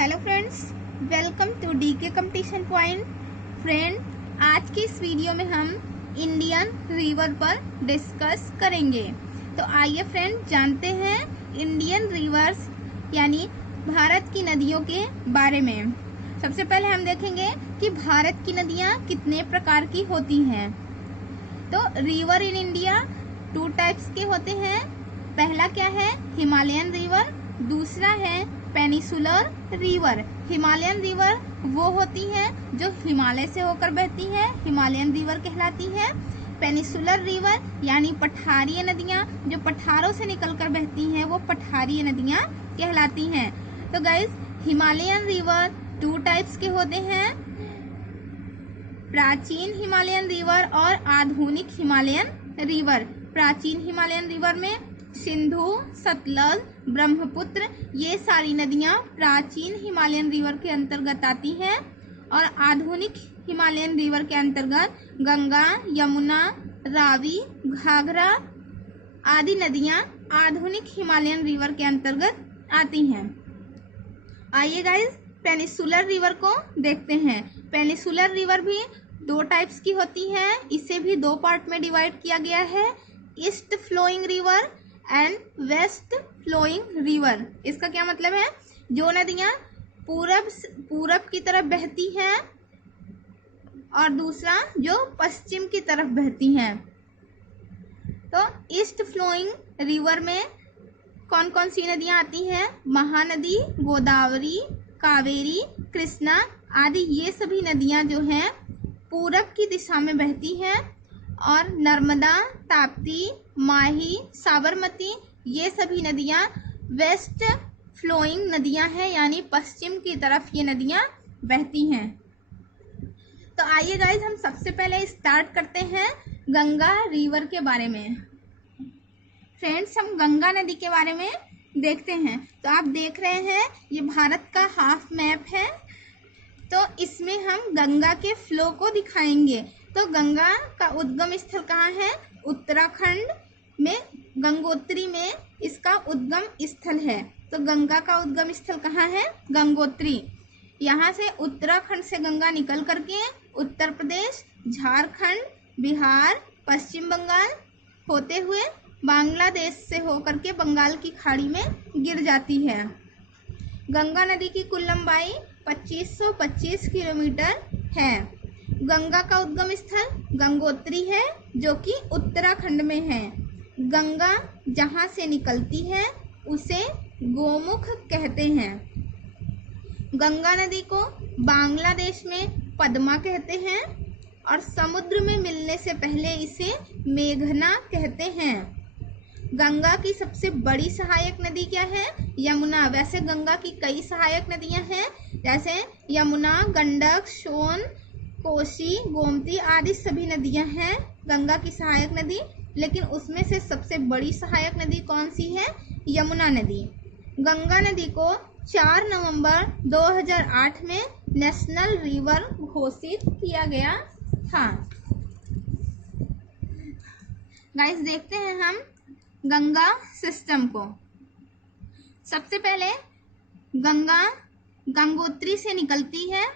Hello friends, welcome to DK competition point. Friend, आज की इस वीडियो में हम इंडियन रिवर पर डिस्कस करेंगे। तो आइए फ्रेंड जानते हैं इंडियन रिवर्स यानी भारत की नदियों के बारे में। सबसे पहले हम देखेंगे कि भारत की नदियां कितने प्रकार की होती हैं। तो रिवर इन इंडिया 2 टाइप्स के होते हैं। पहला क्या है, हिमालयन रिवर। दूसरा है पेनिसुलर रिवर। हिमालयन रिवर वो होती है जो हिमालय से होकर बहती है, हिमालयन रिवर कहलाती है। पेनिसुलर रिवर यानी पठारीय नदियां जो पठारों से निकलकर बहती हैं वो पठारीय नदियां कहलाती हैं। तो गाइज, हिमालयन रिवर 2 टाइप्स के होते हैं, प्राचीन हिमालयन रिवर और आधुनिक हिमालयन रिवर। प्राचीन हिमालयन रिवर में सिंधु, सतलज, ब्रह्मपुत्र ये सारी नदियां प्राचीन हिमालयन रिवर के अंतर्गत आती हैं और आधुनिक हिमालयन रिवर के अंतर्गत गंगा, यमुना, रावी, घाघरा आदि नदियां आधुनिक हिमालयन रिवर के अंतर्गत आती हैं। आइए गाइज, पेनिसुलर रिवर को देखते हैं। पेनिसुलर रिवर भी 2 टाइप्स की होती है। इसे भी 2 पार्ट में डिवाइड किया गया है, east flowing river and west flowing river. इसका क्या मतलब है, जो नदियां पूरब की तरफ बहती हैं और दूसरा जो पश्चिम की तरफ बहती हैं। तो ईस्ट फ्लोइंग रिवर में कौन कौन सी नदियां आती हैं, महानदी, गोदावरी, कावेरी, कृष्णा आदि ये सभी नदियां जो हैं पूरब की दिशा में बहती हैं। और नर्मदा, ताप्ती, माही, साबरमती ये सभी नदियां वेस्ट फ्लोइंग नदियां हैं यानी पश्चिम की तरफ ये नदियां बहती हैं। तो आइए गाइज, हम सबसे पहले स्टार्ट करते हैं गंगा रिवर के बारे में। फ्रेंड्स, हम गंगा नदी के बारे में देखते हैं। तो आप देख रहे हैं ये भारत का हाफ मैप है। तो इसमें हम गंगा के फ्लो को दिखाएंगे। तो गंगा का उद्गम स्थल कहाँ है, उत्तराखंड में गंगोत्री में इसका उद्गम स्थल है। तो गंगा का उद्गम स्थल कहाँ है, गंगोत्री। यहाँ से उत्तराखंड से गंगा निकल करके उत्तर प्रदेश, झारखंड, बिहार, पश्चिम बंगाल होते हुए बांग्लादेश से होकर के बंगाल की खाड़ी में गिर जाती है। गंगा नदी की कुल लंबाई 2525 किलोमीटर है। गंगा का उद्गम स्थल गंगोत्री है जो कि उत्तराखंड में है। गंगा जहाँ से निकलती है उसे गोमुख कहते हैं। गंगा नदी को बांग्लादेश में पद्मा कहते हैं और समुद्र में मिलने से पहले इसे मेघना कहते हैं। गंगा की सबसे बड़ी सहायक नदी क्या है, यमुना। वैसे गंगा की कई सहायक नदियां हैं, जैसे यमुना, गंडक, सोन, कोसी, गोमती आदि सभी नदियां हैं गंगा की सहायक नदी। लेकिन उसमें से सबसे बड़ी सहायक नदी कौन सी है, यमुना नदी। गंगा नदी को 4 नवंबर 2008 में नेशनल रिवर घोषित किया गया था। गाइस, देखते हैं हम गंगा सिस्टम को। सबसे पहले गंगा गंगोत्री से निकलती है,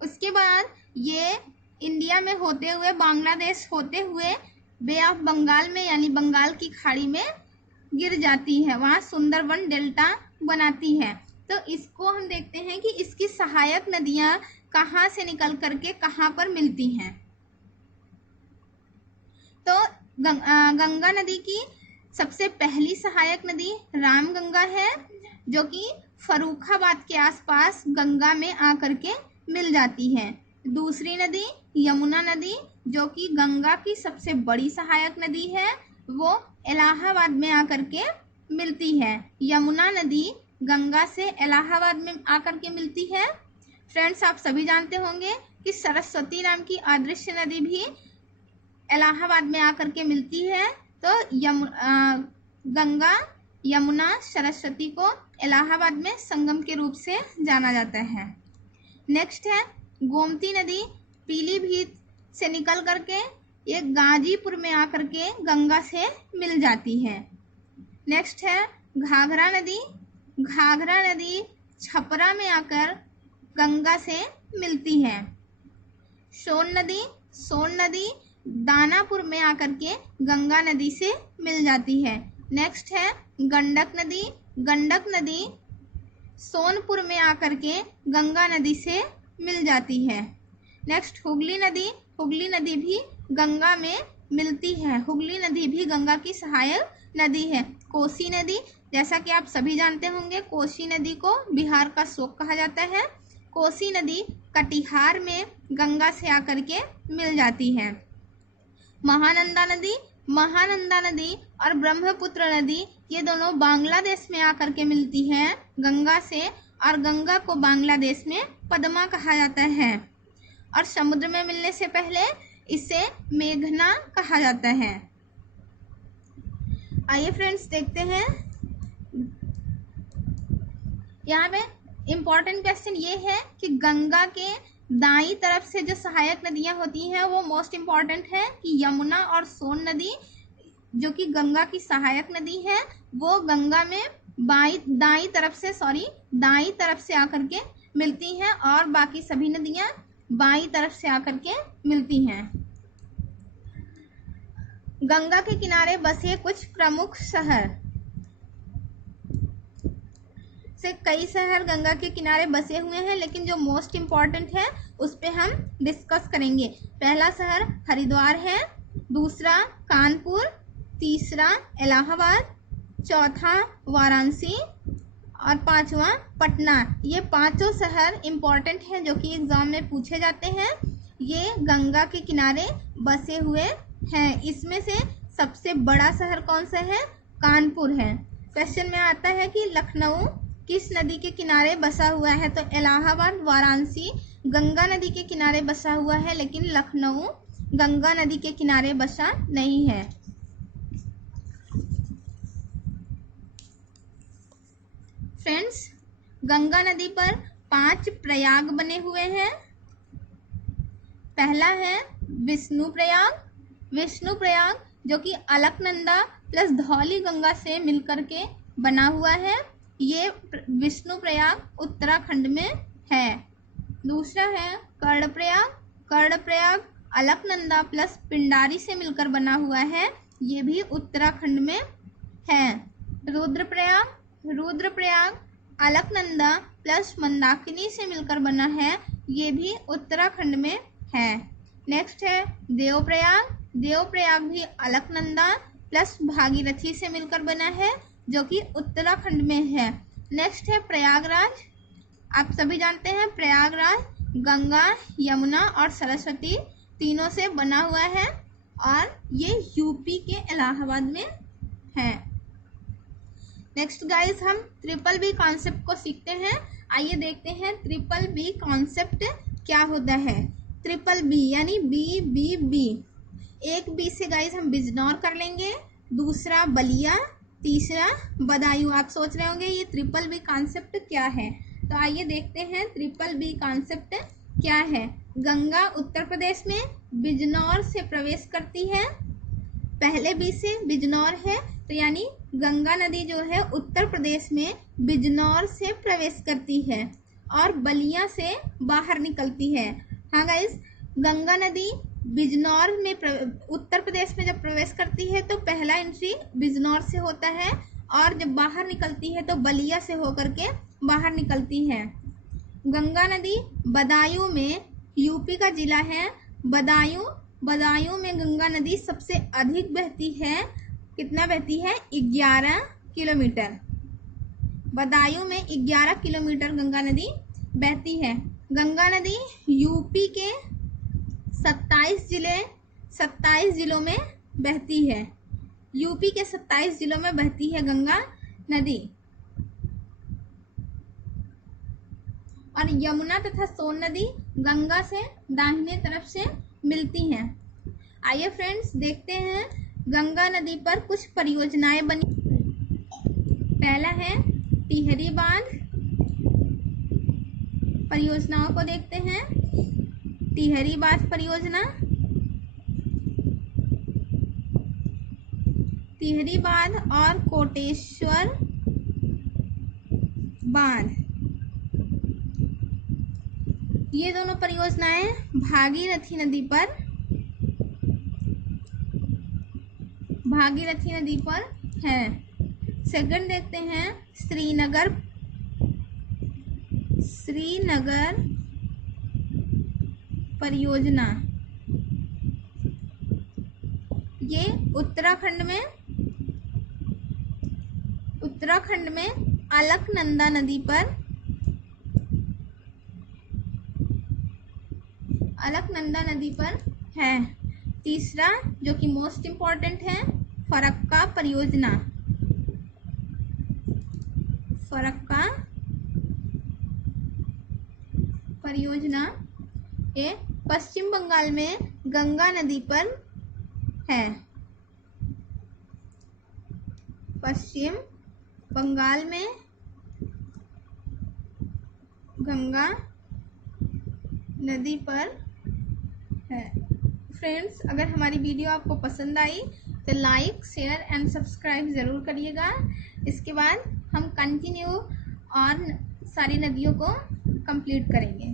उसके बाद ये इंडिया में होते हुए बांग्लादेश होते हुए बे ऑफ बंगाल में यानी बंगाल की खाड़ी में गिर जाती है, वहाँ सुंदरबन डेल्टा बनाती है। तो इसको हम देखते हैं कि इसकी सहायक नदियां कहाँ से निकल करके कहाँ पर मिलती हैं। तो गंगा नदी की सबसे पहली सहायक नदी रामगंगा है जो कि फर्रुखाबाद के आसपास गंगा में आकर के मिल जाती है। दूसरी नदी यमुना नदी जो कि गंगा की सबसे बड़ी सहायक नदी है, वो इलाहाबाद में आकर के मिलती है। यमुना नदी गंगा से इलाहाबाद में आकर के मिलती है। फ्रेंड्स, आप सभी जानते होंगे कि सरस्वती नाम की अदृश्य नदी भी इलाहाबाद में आकर के मिलती है। तो गंगा, यमुना, सरस्वती को इलाहाबाद में संगम के रूप से जाना जाता है। नेक्स्ट है गोमती नदी, पीलीभीत से निकल करके ये गाजीपुर में आकर के गंगा से मिल जाती है। नेक्स्ट है घाघरा नदी। घाघरा नदी छपरा में आकर गंगा से मिलती है। सोन नदी दानापुर में आकर के गंगा नदी से मिल जाती है। नेक्स्ट है गंडक नदी सोनपुर में आकर के गंगा नदी से मिल जाती है। नेक्स्ट हुगली नदी भी गंगा में मिलती है। हुगली नदी भी गंगा की सहायक नदी है। कोसी नदी, जैसा कि आप सभी जानते होंगे, कोसी नदी को बिहार का शोक कहा जाता है। कोसी नदी कटिहार में गंगा से आकर के मिल जाती है। महानंदा नदी और ब्रह्मपुत्र नदी ये दोनों बांग्लादेश में आकर के मिलती हैं गंगा से, और गंगा को बांग्लादेश में पद्मा कहा जाता है, और समुद्र में मिलने से पहले इसे मेघना कहा जाता है। आइए फ्रेंड्स देखते हैं, यहाँ पे इम्पोर्टेंट क्वेश्चन ये है कि गंगा के दाईं तरफ से जो सहायक नदियां होती हैं वो मोस्ट इम्पॉर्टेंट है कि यमुना और सोन नदी जो कि गंगा की सहायक नदी है वो गंगा में दाईं तरफ से आकर के मिलती हैं, और बाकी सभी नदियां बाईं तरफ से आकर के मिलती हैं। गंगा के किनारे बसे कुछ प्रमुख शहर से कई शहर गंगा के किनारे बसे हुए हैं, लेकिन जो मोस्ट इम्पॉर्टेंट है उस पे हम डिस्कस करेंगे। पहला शहर हरिद्वार है, दूसरा कानपुर, तीसरा इलाहाबाद, चौथा वाराणसी और पांचवा पटना। ये पांचों शहर इम्पॉर्टेंट हैं जो कि एग्जाम में पूछे जाते हैं। ये गंगा के किनारे बसे हुए हैं। इसमें से सबसे बड़ा शहर कौन सा है? कानपुर है। क्वेश्चन में आता है कि लखनऊ किस नदी के किनारे बसा हुआ है? तो इलाहाबाद, वाराणसी गंगा नदी के किनारे बसा हुआ है, लेकिन लखनऊ गंगा नदी के किनारे बसा नहीं है। फ्रेंड्स, गंगा नदी पर 5 प्रयाग बने हुए हैं। पहला है विष्णु प्रयाग जो कि अलकनंदा प्लस धौली गंगा से मिलकर के बना हुआ है। ये विष्णु प्रयाग उत्तराखंड में है। दूसरा है कर्णप्रयाग अलकनंदा प्लस पिंडारी से मिलकर बना हुआ है। ये भी उत्तराखंड में है। रुद्रप्रयाग अलकनंदा प्लस मंदाकिनी से मिलकर बना है। ये भी उत्तराखंड में है। नेक्स्ट है देवप्रयाग भी अलकनंदा प्लस भागीरथी से मिलकर बना है, जो कि उत्तराखंड में है। नेक्स्ट है प्रयागराज। आप सभी जानते हैं प्रयागराज गंगा, यमुना और सरस्वती तीनों से बना हुआ है, और ये यूपी के इलाहाबाद में है। नेक्स्ट गाइस, हम ट्रिपल बी कॉन्सेप्ट को सीखते हैं। आइए देखते हैं ट्रिपल बी कॉन्सेप्ट क्या होता है। ट्रिपल बी यानी बी। एक बी से गाइस हम बिजनौर कर लेंगे, दूसरा बलिया, तीसरा बदायूं। आप सोच रहे होंगे ये ट्रिपल बी कॉन्सेप्ट क्या है, तो आइए देखते हैं ट्रिपल बी कॉन्सेप्ट क्या है। गंगा उत्तर प्रदेश में बिजनौर से प्रवेश करती है। पहले बी से बिजनौर है, तो यानी गंगा नदी जो है उत्तर प्रदेश में बिजनौर से प्रवेश करती है और बलिया से बाहर निकलती है। हाँ गाइस, गंगा नदी बिजनौर में उत्तर प्रदेश में जब प्रवेश करती है तो पहला एंट्री बिजनौर से होता है, और जब बाहर निकलती है तो बलिया से होकर के बाहर निकलती है। गंगा नदी बदायूं में, यूपी का जिला है बदायूं में गंगा नदी सबसे अधिक बहती है। कितना बहती है? 11 किलोमीटर। बदायूं में 11 किलोमीटर गंगा नदी बहती है। गंगा नदी यूपी के 27 जिलों में बहती है। यूपी के 27 जिलों में बहती है गंगा नदी। और यमुना तथा सोन नदी गंगा से दाहिने तरफ से मिलती हैं। आइए फ्रेंड्स देखते हैं गंगा नदी पर कुछ परियोजनाएं बनी। पहला है टिहरी बांध। परियोजनाओं को देखते हैं। टिहरी बांध परियोजना, टिहरी बांध और कोटेश्वर बांध। ये दोनों परियोजनाएं भागीरथी नदी पर है। सेकंड देखते हैं श्रीनगर परियोजना। ये उत्तराखंड में अलकनंदा नदी पर है। तीसरा जो कि मोस्ट इम्पॉर्टेंट है, फरक्का परियोजना ये पश्चिम बंगाल में गंगा नदी पर है। पश्चिम बंगाल में गंगा नदी पर है। फ्रेंड्स, अगर हमारी वीडियो आपको पसंद आई तो लाइक, शेयर एंड सब्सक्राइब ज़रूर करिएगा। इसके बाद हम कंटिन्यू और सारी नदियों को कंप्लीट करेंगे।